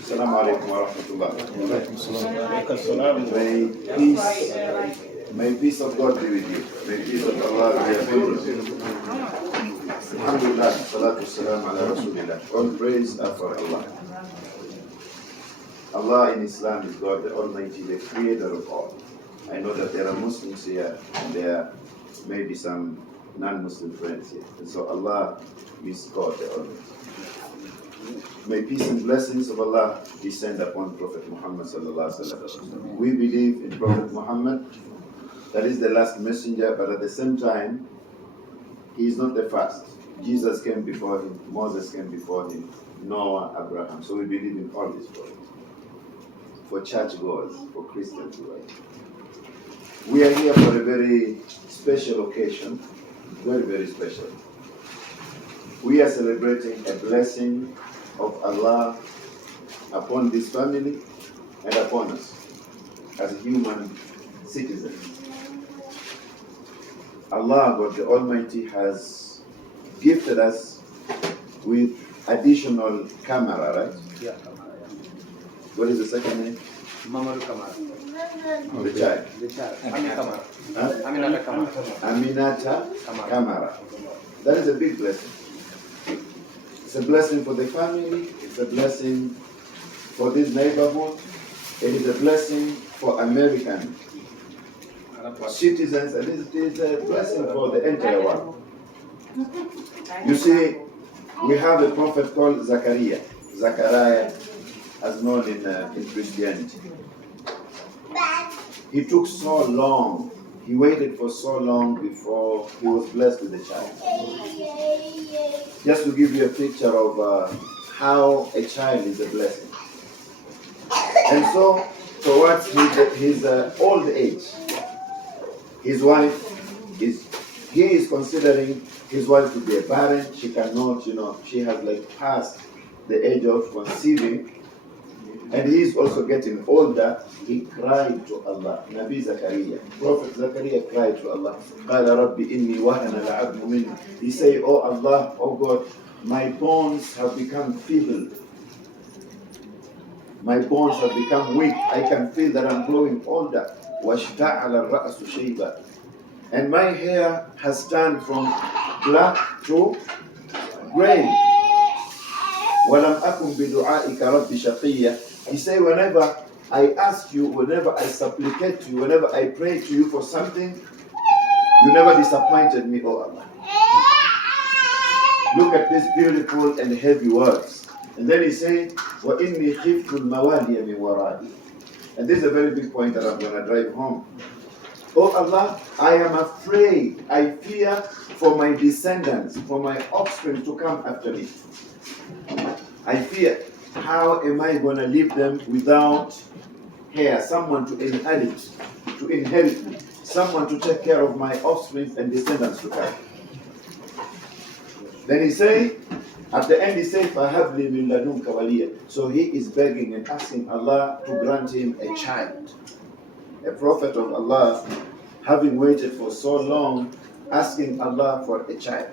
Assalamu alaikum wa rahmatullah. May peace of God be with you. May peace of Allah be with you. Alhamdulillah, salatu salam ala rasulillah. All praise are for Allah. Allah in Islam is God the Almighty, the creator of all. I know that there are Muslims here and there may be some non-Muslim friends here. And so Allah is God the Almighty. May peace and blessings of Allah descend upon Prophet Muhammad sallallahu alaihi wasallam. We believe in Prophet Muhammad. That is the last messenger, but at the same time, he is not the first. Jesus came before him, Moses came before him, Noah, Abraham. So we believe in all these prophets. For churchgoers, for Christians, right? We are here for a very special occasion, very, very special. We are celebrating a blessing of Allah upon this family and upon us as human citizens. Allah, God the Almighty, has gifted us with additional Camara, right? Yeah, Camara. What is the second name? Mamaru Camara. The child. The child. Camara. Huh? Aminata Camara. Aminata Camara. That is a big blessing. It's a blessing for the family. It's a blessing for this neighborhood. It is a blessing for American citizens, and it is a blessing for the entire world. You see, we have a prophet called Zachariah. Zachariah, as known in Christianity. He took so long. He waited for so long before he was blessed with a child. Just to give you a picture of how a child is a blessing. And so, towards his old age, his wife he is considering his wife to be a barren. She cannot, she has passed the age of conceiving. And he is also getting older. He cried to Allah. Nabi Zakaria, Prophet Zakaria cried to Allah. قَالَ رَبِّ إِنِّي وَهَنَ الْعَظْمُ مِنِّي. He said, oh Allah, oh God, my bones have become feeble. My bones have become weak. I can feel that I'm growing older. وَاشْتَعَلَ الرَّأْسُ شَيْبًا. And my hair has turned from black to gray. وَلَمْ أَكُنْ بِدُعَائِكَ رَبِّ شَقِيًّا. He said, whenever I ask you, whenever I supplicate to you, whenever I pray to you for something, you never disappointed me, oh Allah. Look at these beautiful and heavy words. And then he said, وَإِنِّي خِفْتُ الْمَوَالِيَ مِنْ وَرَائِي. And this is a very big point that I'm going to drive home. Oh Allah, I am afraid, I fear for my descendants, for my offspring to come after me. I fear, how am I going to leave them without heir, someone to inherit me, someone to take care of my offspring and descendants to come. Then he say, at the end he said, فَهَبْ لِي مِن لَدُنْكَ وَلِيًّا. So he is begging and asking Allah to grant him a child. A prophet of Allah, having waited for so long, asking Allah for a child.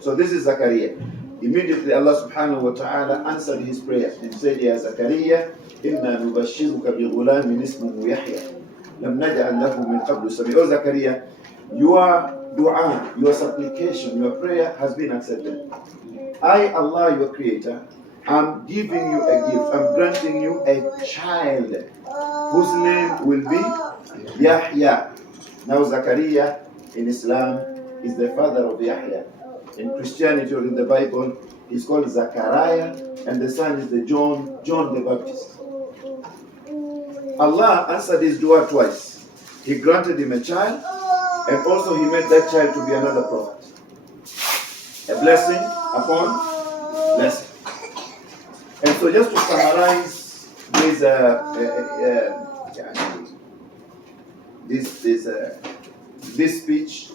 So this is Zachariah. Immediately Allah subhanahu wa ta'ala answered his prayer and said, Ya Zachariah, إِنَّا نُبَشِّرُكَ بِغُلَامٍ اسْمُهُ يَحْيَى لَمْ نَجْعَلْ لَهُ مِنْ قَبْلُ سَمِيًّا. Oh Zachariah, your dua, your supplication, your prayer has been accepted. I, Allah, your creator, am giving you a gift. I'm granting you a child whose name will be Yahya. Now Zachariah in Islam is the father of Yahya. In Christianity or in the Bible, he's called Zachariah, and the son is the John the Baptist. Allah answered his dua twice. He granted him a child, and also he made that child to be another prophet. A blessing upon blessing. And so just to summarize this speech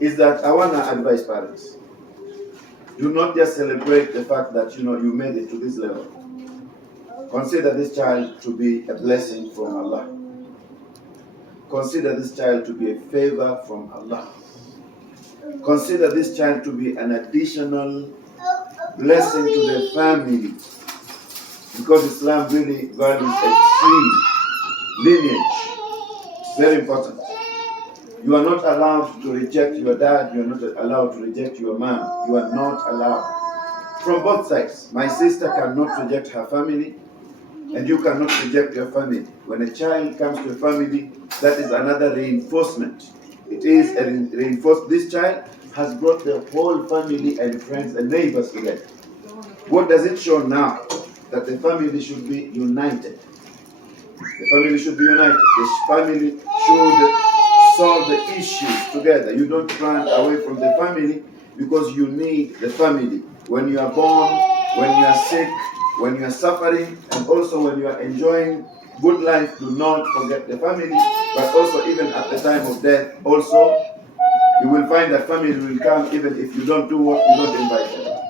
is that I want to advise parents. Do not just celebrate the fact that you made it to this level. Consider this child to be a blessing from Allah. Consider this child to be a favor from Allah. Consider this child to be an additional blessing to the family, because Islam really values a tree lineage. It's very important. You are not allowed to reject your dad. You are not allowed to reject your mom. You are not allowed. From both sides. My sister cannot reject her family, and you cannot reject your family. When a child comes to a family, that is another reinforcement. It is a reinforcement. This child has brought the whole family and friends and neighbors together. What does it show now? That the family should be united. The family should be united. The family should solve the issues together. You don't run away from the family because you need the family. When you are born, when you are sick, when you are suffering, and also when you are enjoying good life, do not forget the family. But also even at the time of death, also, you will find that family will come even if you don't do what you don't invite them.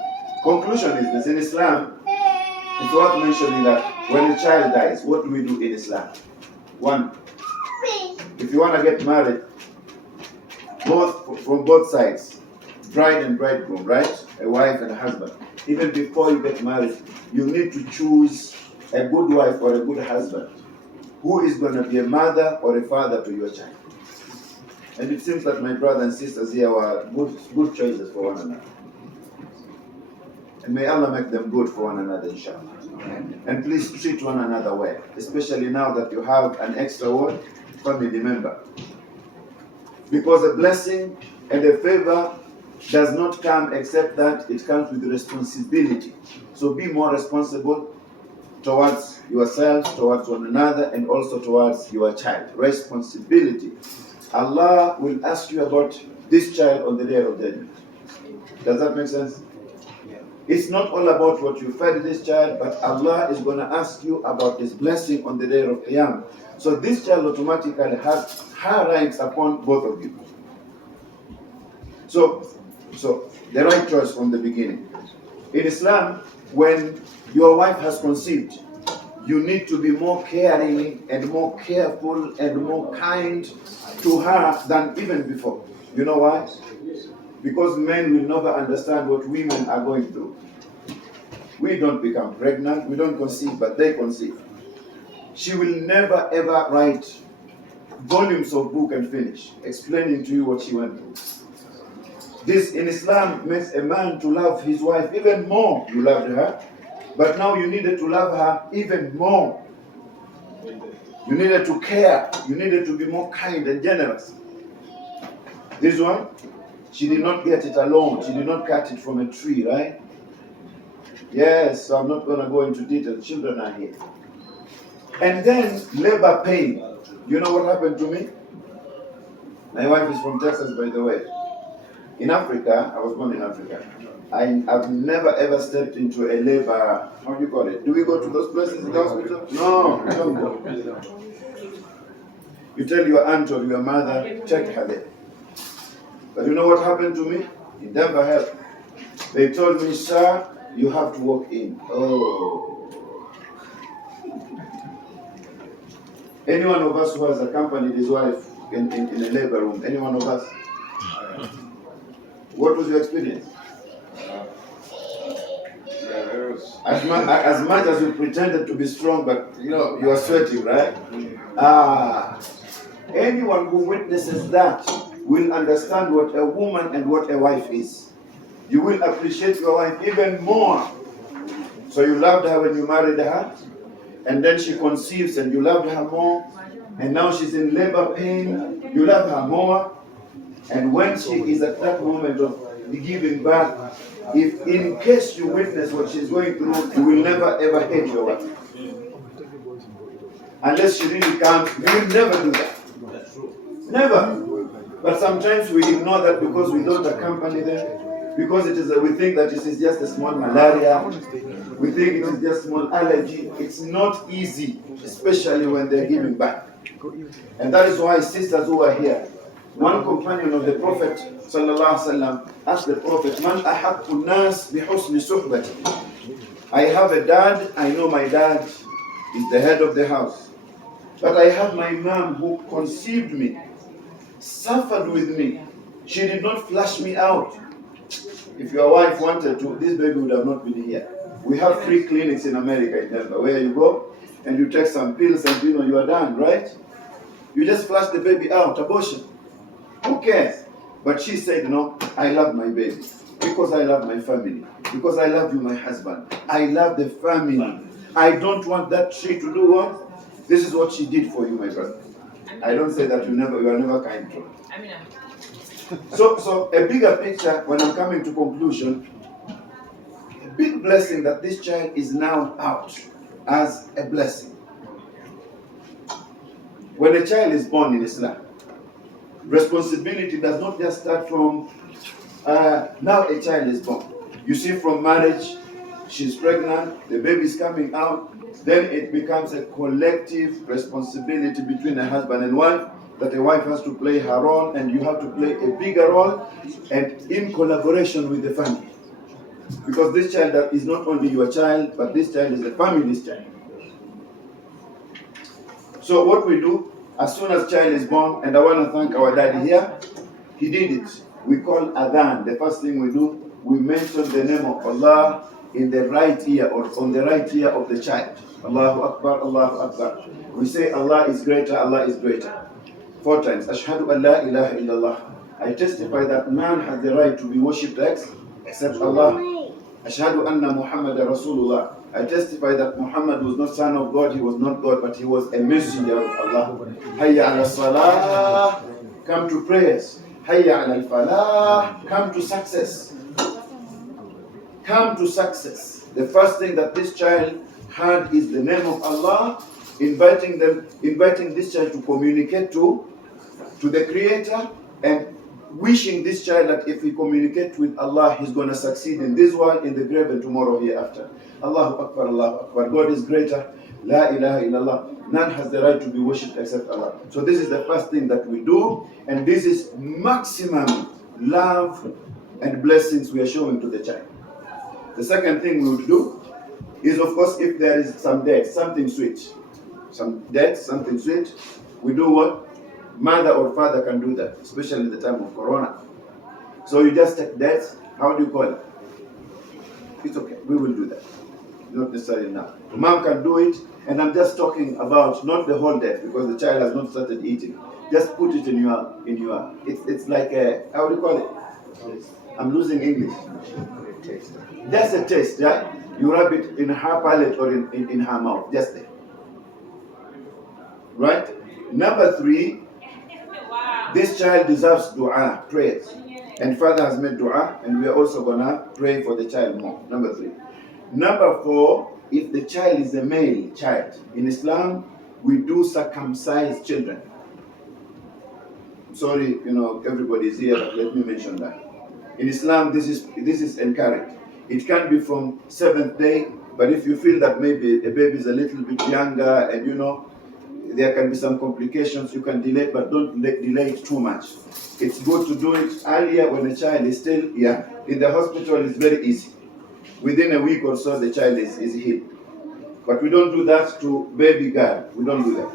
Conclusion is this: in Islam, it's worth mentioning that when a child dies, what do we do in Islam? One, if you want to get married, from both sides, bride and bridegroom, right? A wife and a husband. Even before you get married, you need to choose a good wife or a good husband who is going to be a mother or a father to your child. And it seems that my brothers and sisters here were good choices for one another. And may Allah make them good for one another, inshallah. And please treat one another well, especially now that you have an extra word, family member. Because a blessing and a favor does not come except that it comes with responsibility. So be more responsible towards yourself, towards one another, and also towards your child. Responsibility. Allah will ask you about this child on the day of judgment. Does that make sense? It's not all about what you fed this child, but Allah is going to ask you about this blessing on the day of Qiyamah. So this child automatically has her rights upon both of you. So the right choice from the beginning. In Islam, when your wife has conceived, you need to be more caring and more careful and more kind to her than even before. You know why? Because men will never understand what women are going through. We don't become pregnant, we don't conceive, but they conceive. She will never ever write volumes of book and finish explaining to you what she went through. This in Islam makes a man to love his wife even more. You loved her, but now you needed to love her even more. You needed to care. You needed to be more kind and generous. This one, she did not get it alone. She did not cut it from a tree, right? Yes, so I'm not going to go into detail. Children are here. And then labor pain. You know what happened to me? My wife is from Texas, by the way. In Africa, I was born in Africa. I've never ever stepped into a labor, how do you call it? Do we go to those places in the hospital? No, we don't go. You tell your aunt or your mother, take her there. But you know what happened to me? In Denver Health. They told me, sir, you have to walk in. Oh. Any one of us who has accompanied his wife in a labor room, any one of us? What was your experience? As much as you pretended to be strong, but you know, you are sweating, right? Anyone who witnesses that will understand what a woman and what a wife is. You will appreciate your wife even more. So you loved her when you married her, and then she conceives and you loved her more, and now she's in labor pain, you love her more, and when she is at that moment of giving birth, if in case you witness what she's going through, you will never ever hate your wife. Unless she really comes, you will never do that. Never. But sometimes we ignore that because we don't accompany them. Because we think that it is just a small malaria. We think it is just small allergy. It's not easy, especially when they're giving birth. And that is why sisters who are here, one companion of the Prophet ﷺ asked the Prophet, Man ahaqqu nas bihusni suhbati. I have a dad, I know my dad is the head of the house. But I have my mom who conceived me, suffered with me. She did not flush me out. If your wife wanted to, this baby would have not been here. We have free clinics in America, in Denver, where you go and you take some pills and you are done, right? You just flush the baby out, abortion. Who cares? But she said, no, I love my baby because I love my family, because I love you, my husband. I love the family. I don't want that tree to do what? This is what she did for you, my brother. I don't say that you are never kind to her. So a bigger picture, when I'm coming to conclusion, a big blessing that this child is now out as a blessing. When a child is born in Islam, responsibility does not just start from now a child is born. You see, from marriage, she's pregnant, the baby is coming out, then it becomes a collective responsibility between a husband and wife, that a wife has to play her role and you have to play a bigger role, and in collaboration with the family. Because this child is not only your child, but this child is a family's child. So what we do, as soon as child is born, and I want to thank our daddy here, he did it. We call adhan. The first thing we do, we mention the name of Allah in the right ear or on the right ear of the child. Allahu Akbar, Allahu Akbar. We say Allah is greater, Allah is greater. 4 times. Ashhadu an la ilaha illallah. I testify that none has the right to be worshipped except Allah. Ashhadu anna Muhammadan Rasulullah. I testify that Muhammad was not son of God, he was not God, but he was a messenger of Allah. Hayya ala salah, come to prayers. Hayya ala falah, come to success. Come to success. The first thing that this child had is the name of Allah, inviting this child to communicate to the Creator, and wishing this child that if he communicates with Allah, he's going to succeed in this world, in the grave, and tomorrow hereafter. Allahu Akbar, Allahu Akbar. God is greater. La ilaha illallah. None has the right to be worshipped except Allah. So this is the first thing that we do, and this is maximum love and blessings we are showing to the child. The second thing we would do is, of course, if there is some death, something sweet. Some death, something sweet, we do what? Mother or father can do that, especially in the time of Corona. So you just take dates. How do you call it? It's okay. We will do that. Not necessarily now. Mom can do it, and I'm just talking about not the whole date because the child has not started eating. Just put it in your. It's like a, how do you call it? I'm losing English. Just a taste, yeah. You rub it in her palate or in her mouth, just there. Right. Number 3. This child deserves dua, prayers. And Father has made dua, and we are also going to pray for the child more. Number 3. Number 4, if the child is a male child, in Islam, we do circumcise children. Sorry, everybody is here, but let me mention that. In Islam, this is encouraged. It can be from 7th day, but if you feel that maybe a baby is a little bit younger and there can be some complications, you can delay, but don't delay it too much. It's good to do it earlier when the child is still young. In the hospital, it's very easy. Within a week or so, the child is healed. But we don't do that to baby girl. We don't do that.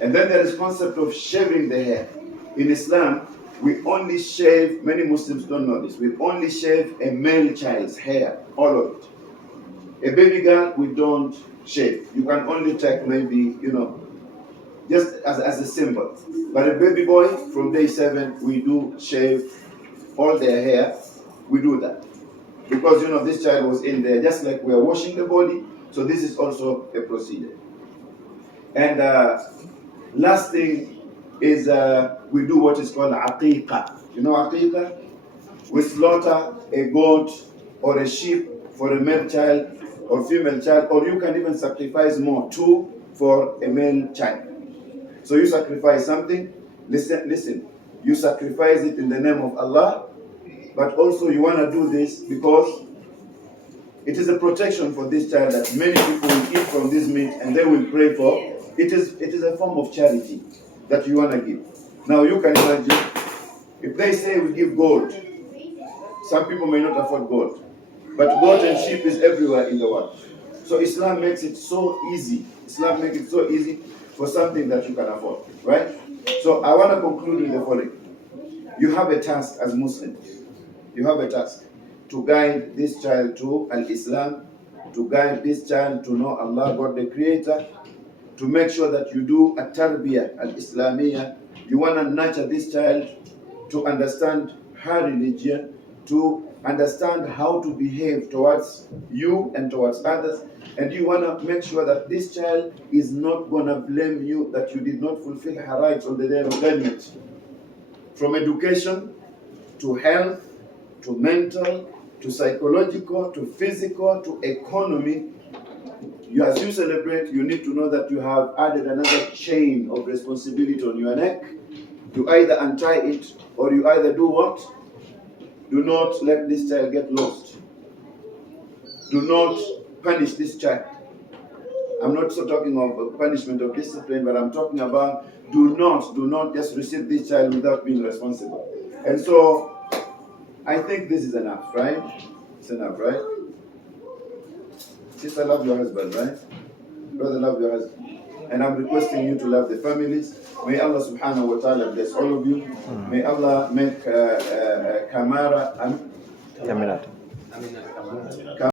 And then there is concept of shaving the hair. In Islam, we only shave, many Muslims don't know this, we only shave a male child's hair, all of it. A baby girl, we don't shave. You can only take maybe, just as a symbol. But a baby boy, from day 7, we do shave all their hair. We do that. Because, this child was in there, just like we are washing the body. So this is also a procedure. And last thing is we do what is called Aqeeqah. You know Aqeeqah? We slaughter a goat or a sheep for a male child or female child, or you can even sacrifice more, 2 for a male child. So you sacrifice something, listen, you sacrifice it in the name of Allah, but also you want to do this because it is a protection for this child that many people will eat from this meat and they will pray for. It is a form of charity that you want to give. Now you can imagine, if they say we give gold, some people may not afford gold, but goat and sheep is everywhere in the world. So Islam makes it so easy. Islam makes it so easy for something that you can afford, right? So I want to conclude with the following. You have a task as Muslims. You have a task to guide this child to Al-Islam, to guide this child to know Allah, God the Creator, to make sure that you do a tarbiyah al-Islamiyah. You want to nurture this child to understand her religion, to understand how to behave towards you and towards others. And you want to make sure that this child is not going to blame you that you did not fulfill her rights on the day of judgment. From education to health to mental to psychological to physical to economy, as you celebrate, you need to know that you have added another chain of responsibility on your neck. You either untie it or you either do what? Do not let this child get lost. Do not punish this child. I'm not so talking of punishment of discipline, but I'm talking about do not just receive this child without being responsible. And so I think this is enough, right? It's enough, right? Sister, love your husband, right? Brother, love your husband. And I'm requesting you to love the families. May Allah subhanahu wa ta'ala bless all of you. May Allah make Camara Aminata.